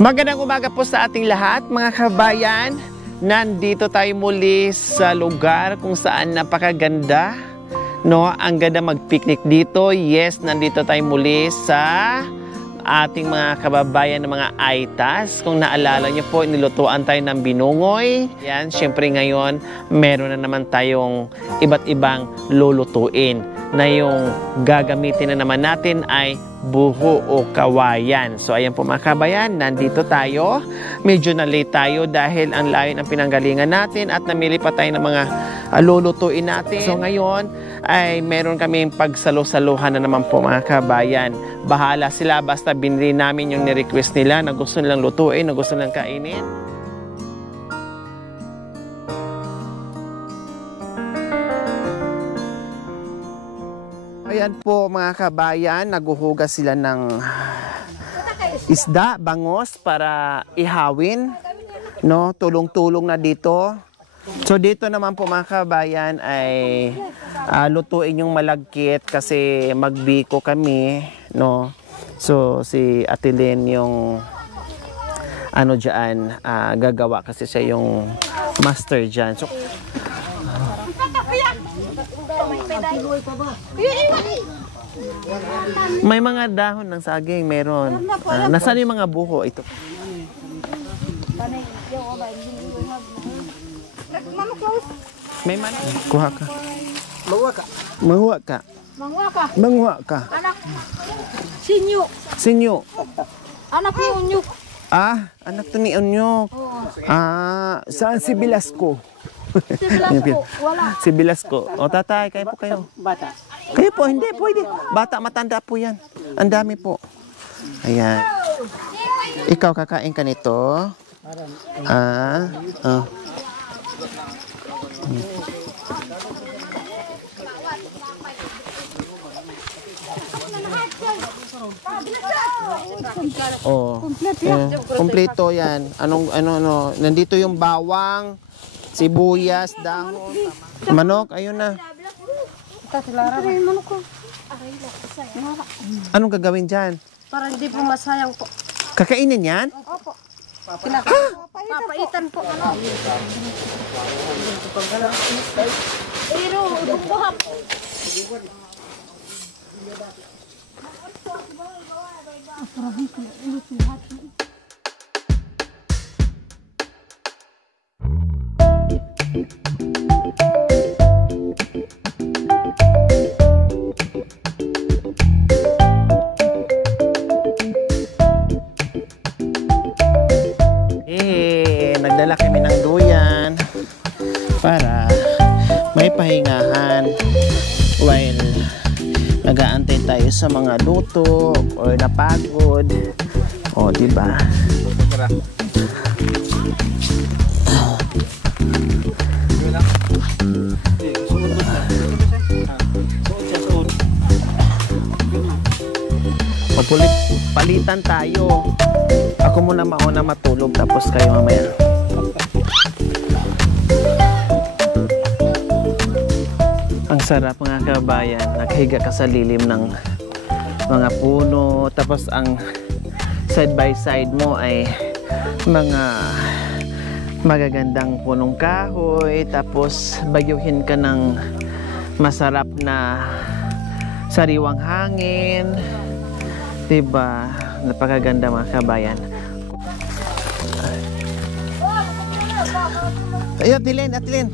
Magandang umaga po sa ating lahat mga kabayan. Nandito tayo muli sa lugar kung saan napakaganda, no? Ang ganda mag-picnic dito. Yes, nandito tayo muli sa ating mga kababayan ng mga Aitas. Kung naalala niyo po, nilutuan tayo ng binungoy. Yan, syempre ngayon, meron na naman tayong iba't ibang lulutuin na yung gagamitin na naman natin ay buho o kawayan. So ayan po mga kabayan, nandito tayo. Medyo na-late tayo dahil ang layo ng pinanggalingan natin at namili pa tayo ng mga lulutuin natin. So ngayon ay meron kaming pagsalo-saluhan na naman po mga kabayan. Bahala sila basta binili namin yung ni-request nila na gusto nilang lutuin, na gusto nilang kainin. Ayan po mga kabayan, naguhugas sila ng isda, bangos para ihawin, no? Tulong-tulong na dito. So dito naman po mga kabayan ay lutuin yung malagkit kasi magbiko kami, no? So si Ate Lynn yung ano diyan, gagawa kasi siya yung master diyan. So may mga dahon ng saging, meron. Nasaan yung mga buho? Ito. May man. Kuha ka. Manguha ka. Manguha ka. Manguha ka. Manguha ka. Anak. Sinyo. Sinyo. Anak ni Unyok. Anak to ni Unyok. Saan si Bilasco? Si Bilasco, wala. Si Bilasco. O tatay, kayo po kayo. Bata. Kayo po, hindi, pwede. Bata, matanda po yan. Ang dami po. Ayan. Ikaw, kakain ka nito. Kompleto yan. Ano, nandito yung bawang, sibuyas, dahon, manok, ayun na. Anong gagawin dyan? Para hindi po masayang po. Kakainin yan? Opo. Papaitan po. Pero, bubuhap. Nagdala kami ng duyan para may pahingahan while nag-aantay tayo sa mga luto or napagod. O, diba? Palitan tayo. Ako muna mauna matulog tapos kayo mamaya. Ang sarap mga kabayan, nakahiga ka sa lilim ng mga puno, tapos ang side by side mo ay mga magagandang punong kahoy, tapos bagyuhin ka ng masarap na sariwang hangin, diba? Napakaganda mga kabayan. Ay, Atilin.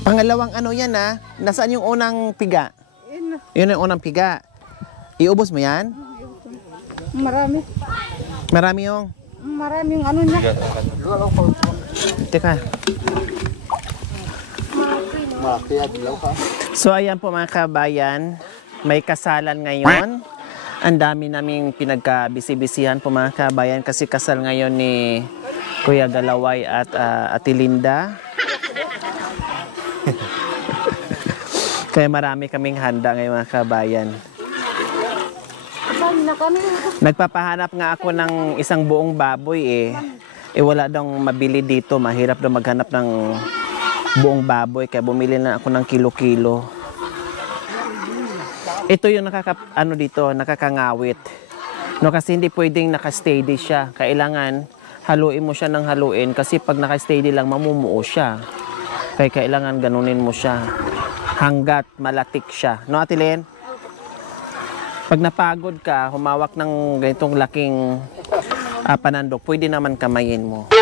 Pangalawang ano yan ha? Nasaan yung unang piga? Yun yung unang piga. Iubos mo yan? Marami. Marami yung? Marami yung ano niya. Teka. So ayan po mga kabayan, may kasalan ngayon. Ang dami naming pinagka-bisi-bisihan po mga kabayan kasi kasal ngayon ni Kuya Galaway at Ate Linda. Kaya marami kaming handa ngayon mga kabayan. Nagpapahanap nga ako ng isang buong baboy eh. Wala daw mabili dito, mahirap daw maghanap ng buong baboy kaya bumili na ako ng kilo-kilo. Ito yung nakakangawit. No, kasi hindi pwedeng naka-steady siya. Kailangan haluin mo siya ng haluin kasi pag naka-steady lang mamumuo siya. Kaya kailangan ganunin mo siya hanggat malatik siya. No, Ate Len? Pag napagod ka, humawak ng ganitong laking panandok, pwede naman kamayin mo.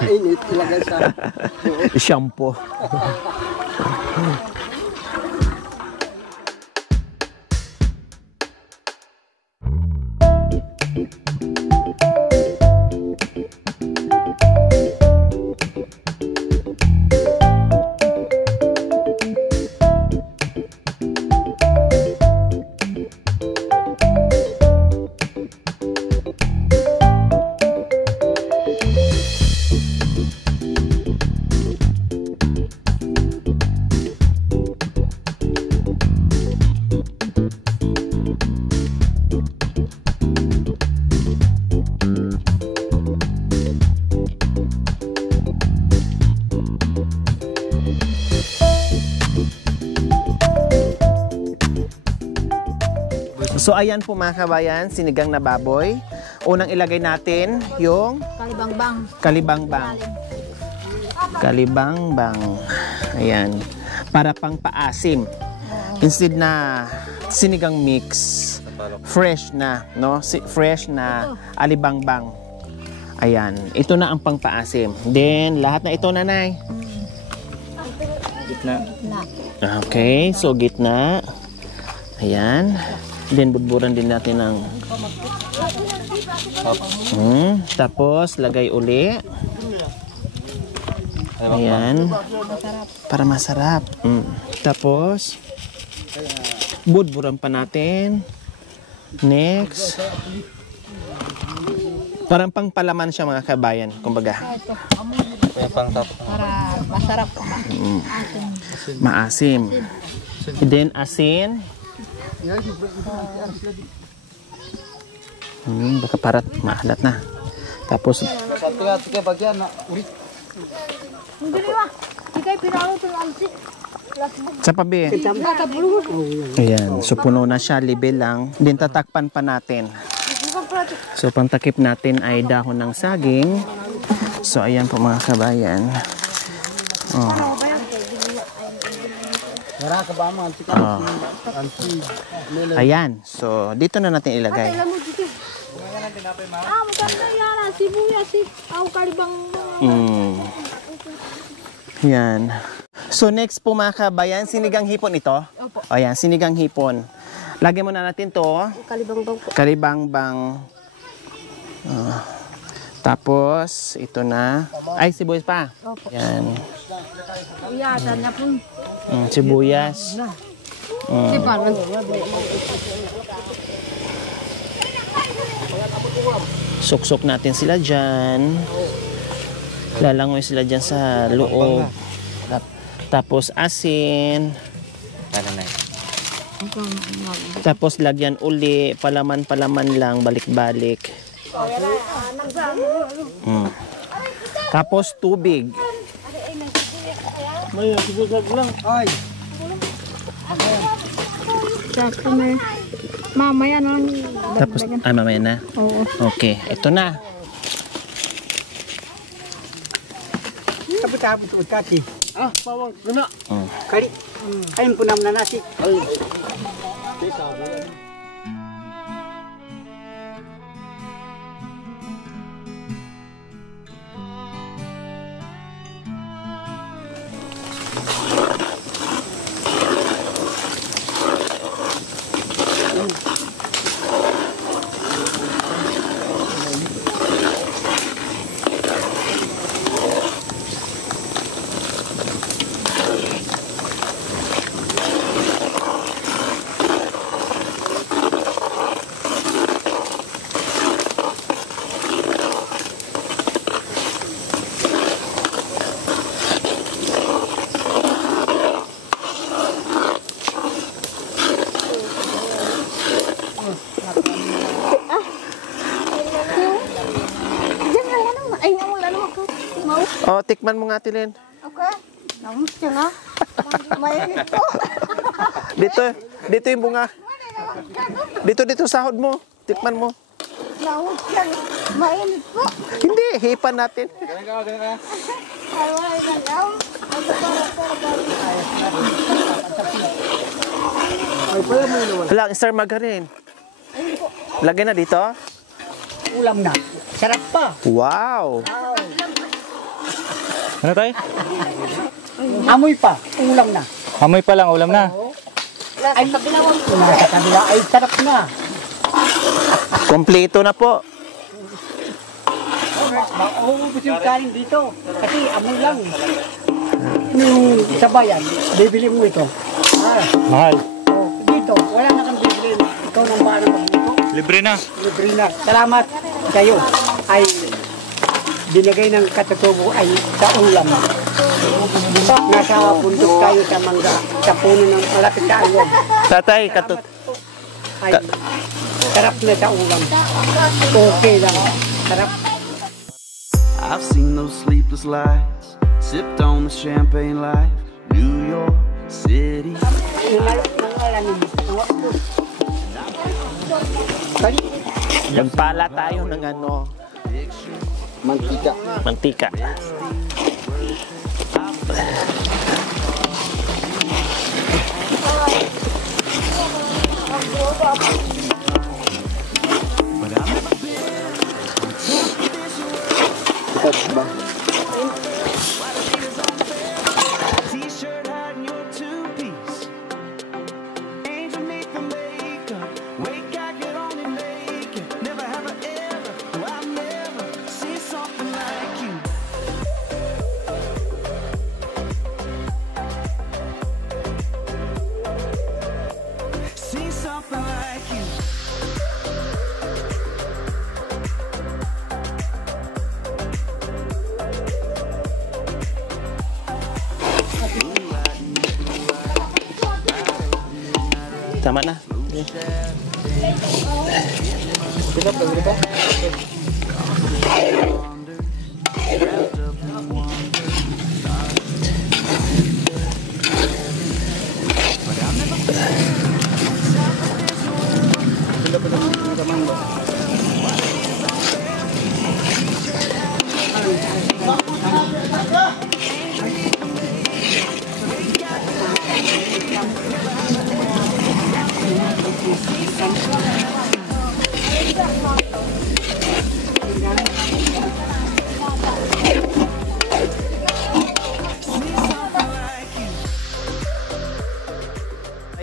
Mainit ilagay sa Shampoo. So ayan po mga kabayan, sinigang na baboy. Unang ilagay natin yung Kalibangbang. kalibangbang. Kalibangbang. Ayan. Para pang paasim. Instead na sinigang mix, fresh na, no? Fresh na alibangbang. Ayan. Ito na ang pang paasim. Then, lahat na ito, nanay. gitna. Okay, so gitna. Ayan. Then budburan din natin ng tapos lagay uli. Ayan. Para masarap. Tapos budburan pa natin. Next. Parang pangpalaman siya mga kabayan, kumbaga. Para masarap. Maasim. Then asin. Baka parat maalat na. Tapos sa pabi. Ayan, so puno na siya, libe lang. Then tatakpan pa natin. So pangtakip natin ay dahon ng saging. So ayan po mga kabayan. Oh. Ayan, so dito na natin ilagay. Yan. So next po mga kabayan, sinigang hipon ito. Ayan, sinigang hipon. Lagyan muna natin to. Kalibangbang po. Kalibangbang. Tapos ito na. Ay, sibuyas pa. Yan. Sibuyas. Suksok natin sila dyan. Lalangoy sila dyan sa loob. Tapos asin. Tapos lagyan uli. Palaman-palaman lang. Balik-balik. Tapos tubig. Ay. Mamaya na lang. Tapos, mamaya na? Oo. Okay, ito na. Tapos ito kaki. Bawang guna. Oh. Kali. Kain po naman na nasi. Oh, tikman mo nga, Tilin. Okay. Namusta na. Mainit po. Dito yung bunga. Dito sahod mo. Tikman mo. Nawag yan. Mainit po. Hindi, hipan natin. Ay, wala na daw. Ay, pala mo naman. Wala, sir margarine. Lagyan na dito. Ulam na. Sarap pa. Wow. Ano tayo? Amoy pa. Ulam na. Amoy pa lang, ulam na. Ay, nasa kabila ay sarap na. Kompleto na po. Mauubos yung kanin dito. Kasi amoy lang. Yung sa bayan, bibili mo ito. Mahal. Dito, wala na kang bibili. Ikaw nang bahala magluto. Libre na. Libre na. Salamat kayo. Ay binigay ng katutubo ay sa ulam. Nasa bundok tayo sa mangga, sa puno ng malapit sa alwan. Tatay, Ay, sarap na sa ulam. Okay lang. Sarap. I've seen those sleepless nights, sipped on the champagne life, New York City. nagpala tayo ng ano, mantika. T-shirt hiding your two-piece, angel beneath the makeup, wake I get on and make it. Never have I ever, no, I've never seen something like you. Seen something like you. Tama na.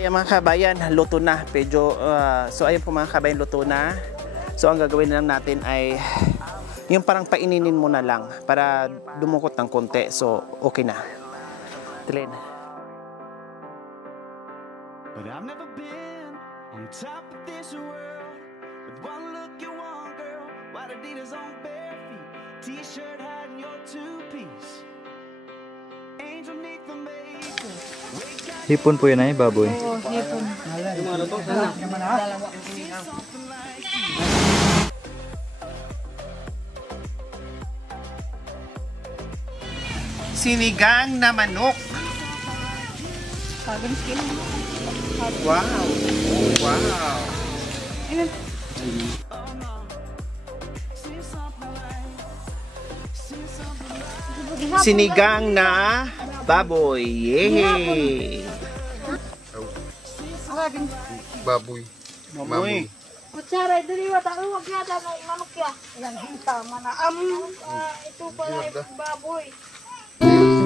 Ayan mga kabayan, luto na. So ayun po mga kabayan, luto na. So ang gagawin lang natin ay yung parang paininin mo na lang para dumukot ng konti. So okay na. Tilin. But I've never been on top of this world. With one look at one girl, white Adidas on bare feet, T-shirt hiding your two-piece, angel beneath the makeup. Hipon po yun ay baboy. Sinigang na manok. Wow. Wow. Sinigang na baboy. Yay! Baboy. Baboy. Kutsara, dali wata. Huwag yata na manok ya. Yan, tama na. Ito pala yung baboy. Ooh.